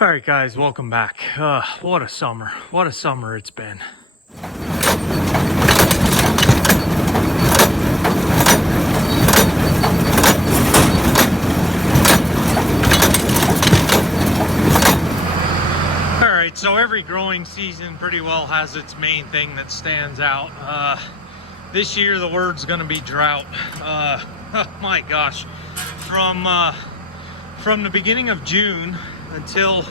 All right, guys, welcome back. What a summer. What a summer it's been. All right, so every growing season pretty well has its main thing that stands out. This year the word's gonna be drought. Oh my gosh. From the beginning of June until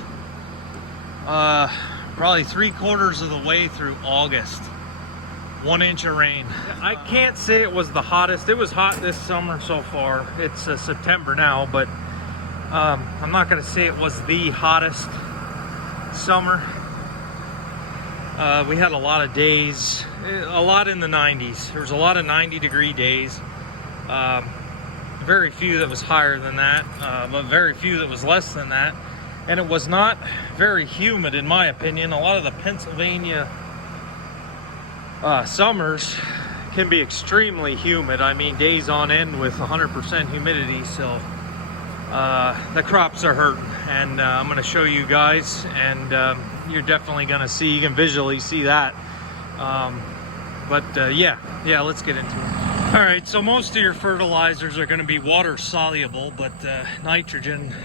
probably 3/4 of the way through August, 1 inch of rain. I can't say it was the hottest. It was hot this summer so far. It's September now, but I'm not gonna say it was the hottest summer. We had a lot of days, a lot in the 90s. There was a lot of 90-degree days. Very few that was higher than that, but very few that was less than that. And it was not very humid, in my opinion. A lot of the Pennsylvania summers can be extremely humid. I mean, days on end with 100% humidity. So the crops are hurting, and I'm going to show you guys, and you're definitely going to see, you can visually see that. Yeah, let's get into it. All right, so most of your fertilizers are going to be water soluble, but nitrogen,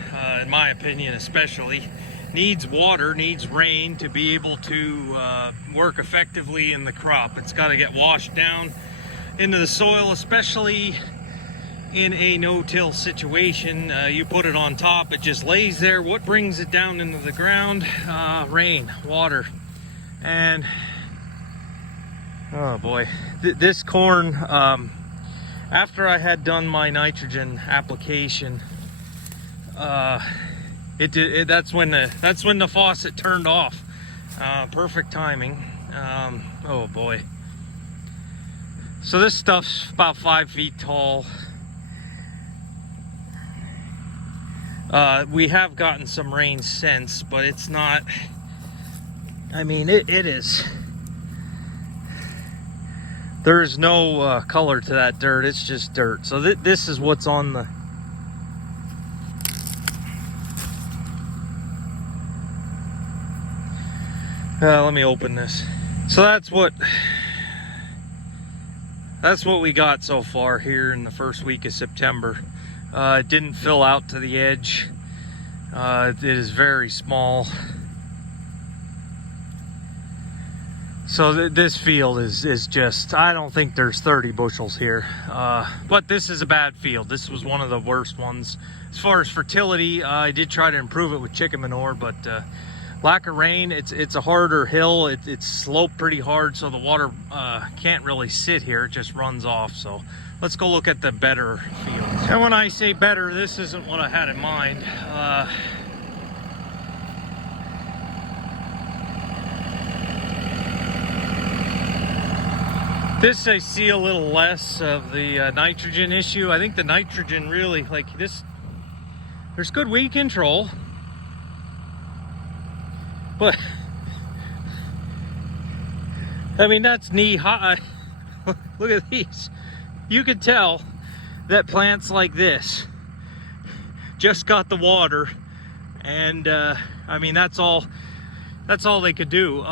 in my opinion especially, needs water, needs rain to be able to work effectively in the crop. It's got to get washed down into the soil, especially in a no-till situation. You put it on top, it just lays there. What brings it down into the ground? Rain, water. And oh boy, this corn, after I had done my nitrogen application, that's when the faucet turned off. Perfect timing. Oh boy. So this stuff's about 5 feet tall. We have gotten some rain since, but it's not, I mean, it is. There is no color to that dirt. It's just dirt. So this is what's on the... let me open this. So that's what we got so far here in the first week of September. It didn't fill out to the edge. It is very small. So this field is just, I don't think there's 30 bushels here. But this is a bad field. This was one of the worst ones. As far as fertility, I did try to improve it with chicken manure, but lack of rain, it's a harder hill. It's sloped pretty hard, so the water can't really sit here. It just runs off. So let's go look at the better fields. And when I say better, this isn't what I had in mind. This, I see a little less of the nitrogen issue. I think the nitrogen really, like this, there's good weed control, but I mean, that's knee high. Look at these. You could tell that plants like this just got the water, and I mean, that's all they could do.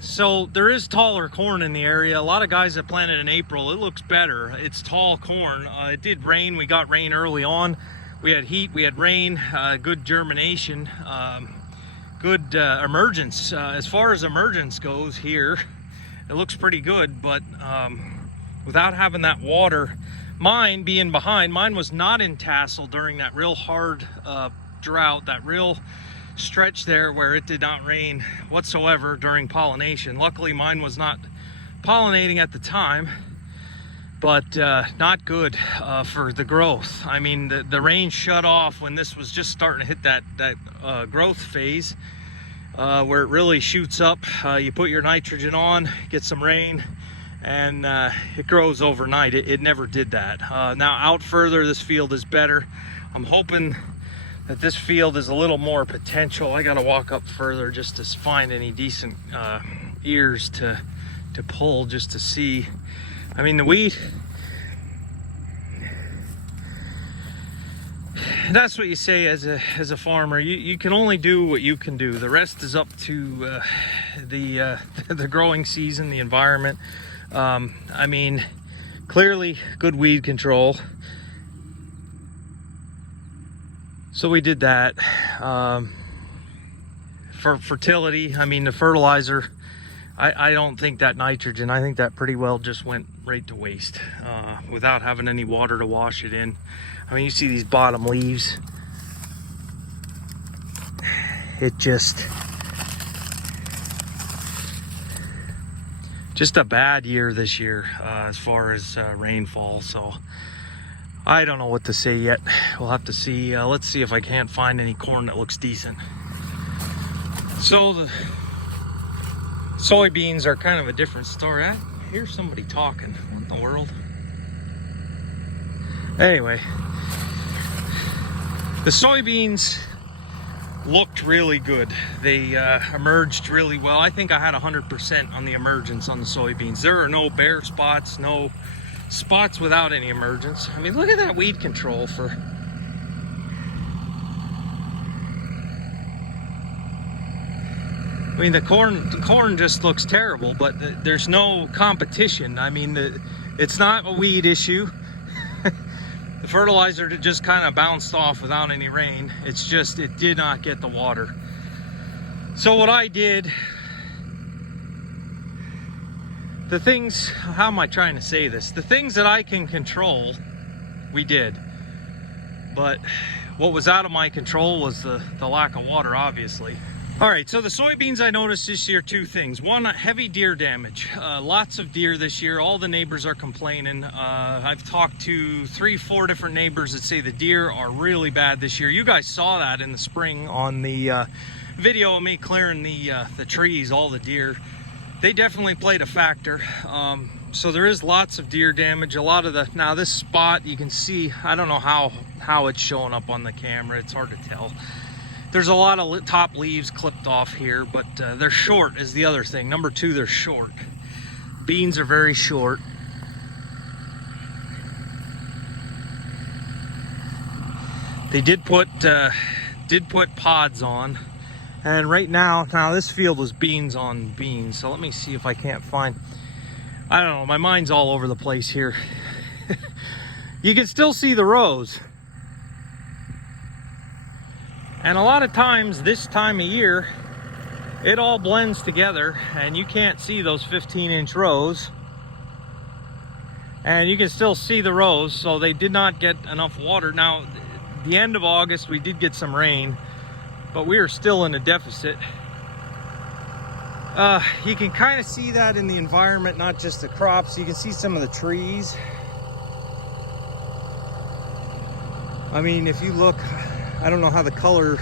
So there is taller corn in the area. A lot of guys that planted in April, it looks better. It's tall corn. It did rain. We got rain early on. We had heat, we had rain, good germination, good emergence. As far as emergence goes here, it looks pretty good, but without having that water, mine being behind, mine was not in tassel during that real hard drought, that real stretch there where it did not rain whatsoever during pollination. Luckily mine was not pollinating at the time, but not good for the growth. I mean, the rain shut off when this was just starting to hit that growth phase, where it really shoots up. You put your nitrogen on, get some rain, and it grows overnight. It never did that. Now out further, this field is better. I'm hoping that this field is a little more potential. I gotta walk up further just to find any decent ears to pull, just to see. I mean, the wheat, that's what you say as a farmer. You can only do what you can do. The rest is up to the growing season, the environment. I mean, clearly good weed control. So we did that. For fertility, I mean, the fertilizer, I don't think that nitrogen, I think that pretty well just went right to waste without having any water to wash it in. I mean, you see these bottom leaves. It just a bad year this year as far as rainfall. So I don't know what to say yet. We'll have to see. Let's see if I can't find any corn that looks decent. So the soybeans are kind of a different story. I hear somebody talking. What in the world? Anyway, the soybeans looked really good. They emerged really well. I think I had 100% on the emergence on the soybeans. There are no bare spots, no spots without any emergence. I mean, look at that weed control for... I mean, the corn just looks terrible, but there's no competition. I mean, it's not a weed issue. The fertilizer just kind of bounced off without any rain. It's just, it did not get the water. So what I did, the things, how am I trying to say this? The things that I can control, we did. But what was out of my control was the lack of water, obviously. All right, so the soybeans, I noticed this year two things. One, heavy deer damage. Lots of deer this year. All the neighbors are complaining. I've talked to 3-4 different neighbors that say the deer are really bad this year. You guys saw that in the spring on the video of me clearing the trees, all the deer. They definitely played a factor. So there is lots of deer damage. A lot of the, now this spot you can see, I don't know how it's showing up on the camera. It's hard to tell. There's a lot of top leaves clipped off here, but they're short is the other thing. Number two, they're short. Beans are very short. They did put pods on, and right now this field was beans on beans. So let me see if I can't find. I don't know. My mind's all over the place here. You can still see the rows. And a lot of times this time of year, it all blends together and you can't see those 15-inch rows. And you can still see the rows, so they did not get enough water. Now, the end of August, we did get some rain, but we are still in a deficit. You can kind of see that in the environment, not just the crops. You can see some of the trees. I mean, if you look, I don't know how the color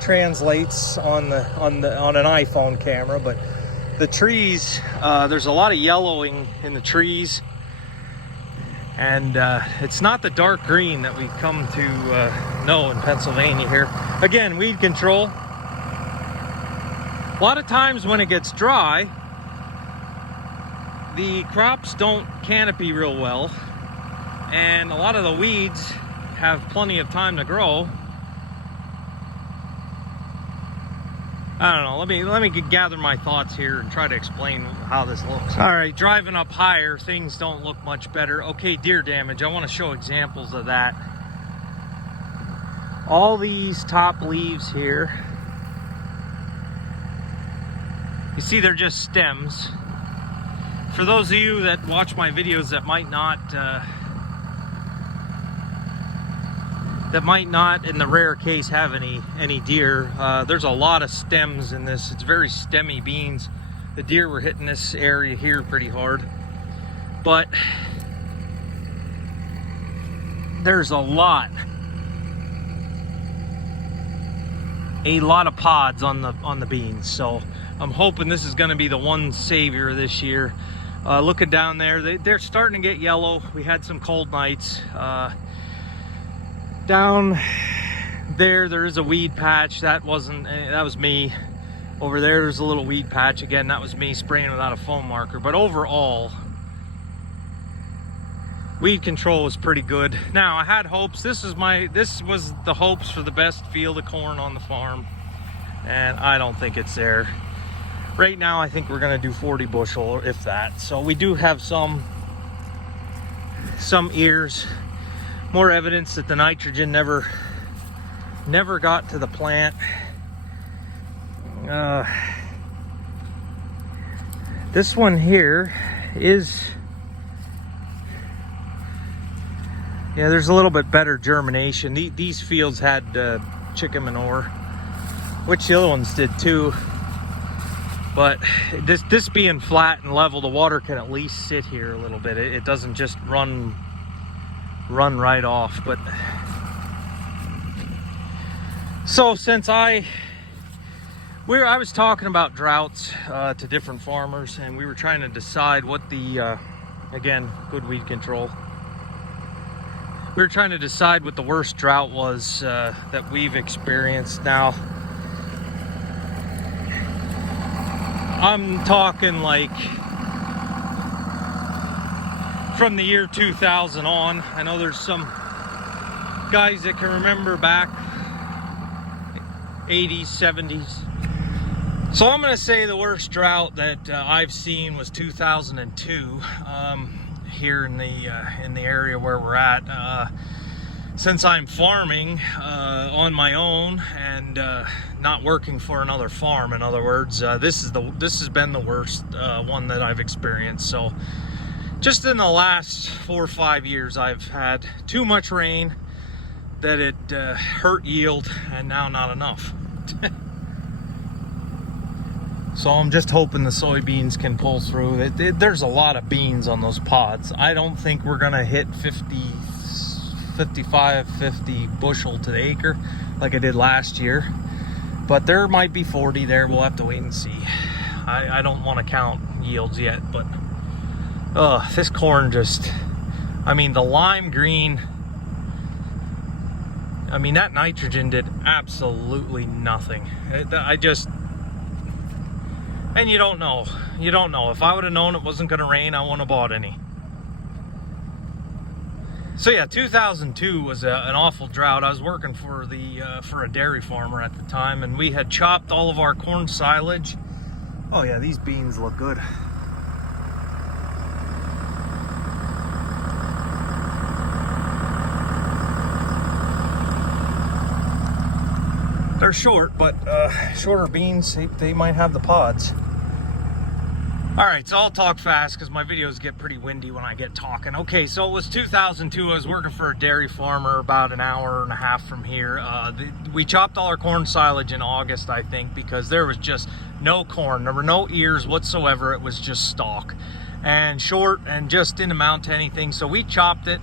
translates on an iPhone camera, but the trees, there's a lot of yellowing in the trees, and it's not the dark green that we've come to know in Pennsylvania here. Again, weed control. A lot of times when it gets dry, the crops don't canopy real well, and a lot of the weeds have plenty of time to grow. I don't know, let me gather my thoughts here and try to explain how this looks. All right, driving up higher, things don't look much better. Okay, deer damage, I want to show examples of that. All these top leaves here, you see they're just stems. For those of you that watch my videos that might not in the rare case have any deer, there's a lot of stems in this. It's very stemmy beans. The deer were hitting this area here pretty hard, but there's a lot of pods on the beans. So I'm hoping this is going to be the one savior this year. Looking down there, they're starting to get yellow. We had some cold nights. Down there is a weed patch. That was me. Over there's a little weed patch. Again, that was me spraying without a foam marker. But overall, weed control was pretty good. Now I had hopes. This was the hopes for the best field of corn on the farm, and I don't think it's there. Right now I think we're gonna do 40 bushel, if that. So we do have some ears, more evidence that the nitrogen never got to the plant. This one here is, yeah, there's a little bit better germination. These fields had chicken manure, which the other ones did too. But this being flat and level, the water can at least sit here a little bit. It doesn't just run right off. But so since I was talking about droughts to different farmers, and we were trying to decide what the again, good weed control. We were trying to decide what the worst drought was that we've experienced. Now, I'm talking like from the year 2000 on. I know there's some guys that can remember back 80s, 70s. So I'm gonna say the worst drought that I've seen was 2002 here in the area where we're at. Since I'm farming on my own and not working for another farm, in other words, this has been the worst one that I've experienced. So just in the last 4 or 5 years, I've had too much rain that it hurt yield, and now not enough. So I'm just hoping the soybeans can pull through. There's a lot of beans on those pods. I don't think we're gonna hit 55, 50 bushel to the acre like I did last year, but there might be 40 there. We'll have to wait and see. I don't want to count yields yet, but this corn just, I mean, the lime green, I mean, that nitrogen did absolutely nothing. And you don't know. If I would have known it wasn't going to rain, I wouldn't have bought any. So yeah, 2002 was an awful drought. I was working for a dairy farmer at the time, and we had chopped all of our corn silage. Oh yeah, these beans look good. They're short, but shorter beans, they might have the pods. All right, so I'll talk fast because my videos get pretty windy when I get talking. Okay, so it was 2002. I was working for a dairy farmer about an hour and a half from here. We chopped all our corn silage in August, I think, because there was just no corn. There were no ears whatsoever. It was just stalk and short and just didn't amount to anything. So we chopped it,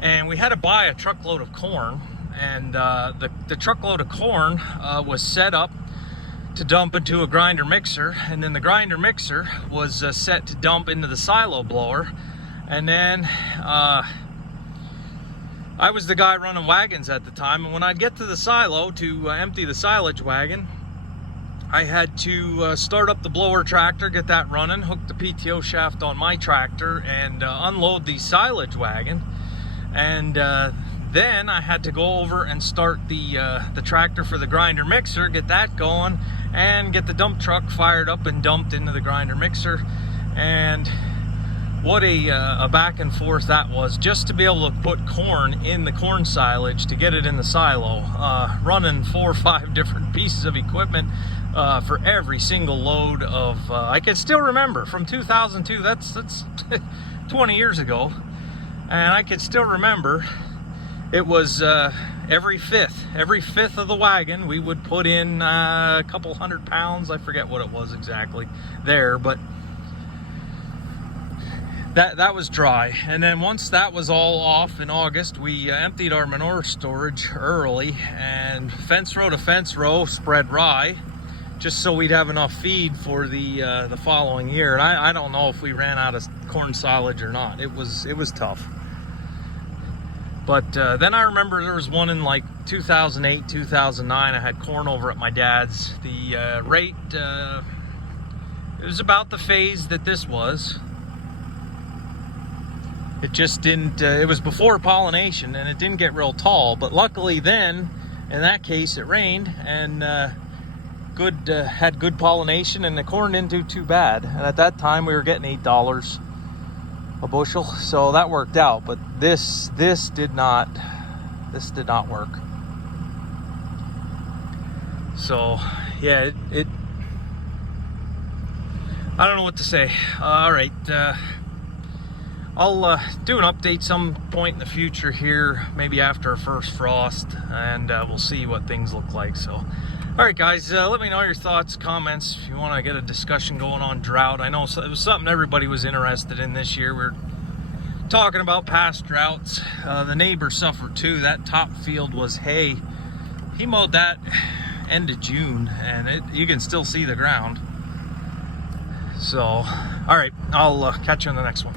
and we had to buy a truckload of corn. And the truckload of corn was set up to dump into a grinder mixer, and then the grinder mixer was set to dump into the silo blower. And then I was the guy running wagons at the time, and when I'd get to the silo to empty the silage wagon, I had to start up the blower tractor, get that running, hook the PTO shaft on my tractor, and unload the silage wagon. And then I had to go over and start the tractor for the grinder mixer, get that going, and get the dump truck fired up and dumped into the grinder mixer. And what a back and forth that was, just to be able to put corn in the corn silage to get it in the silo, running 4 or 5 different pieces of equipment for every single load of, I can still remember from 2002, that's 20 years ago, and I can still remember it was every fifth of the wagon we would put in a couple 100 pounds. I forget what it was exactly there, but that was dry. And then once that was all off in August, we emptied our manure storage early and fence row to fence row spread rye, just so we'd have enough feed for the following year. And I don't know if we ran out of corn silage or not. It was tough. But then I remember there was one in like 2008, 2009. I had corn over at my dad's. The rate, it was about the phase that this was. it just didn't, it was before pollination and it didn't get real tall. But luckily then, in that case, it rained and had good pollination, and the corn didn't do too bad. And at that time we were getting $8 a bushel, so that worked out. But this did not work. So yeah, it I don't know what to say. All right, I'll do an update some point in the future here, maybe after our first frost, and we'll see what things look like. So all right, guys, let me know your thoughts, comments, if you want to get a discussion going on drought. I know it was something everybody was interested in this year. We're talking about past droughts. The neighbor suffered too. That top field was hay. He mowed that end of June, and you can still see the ground. So, all right, I'll catch you on the next one.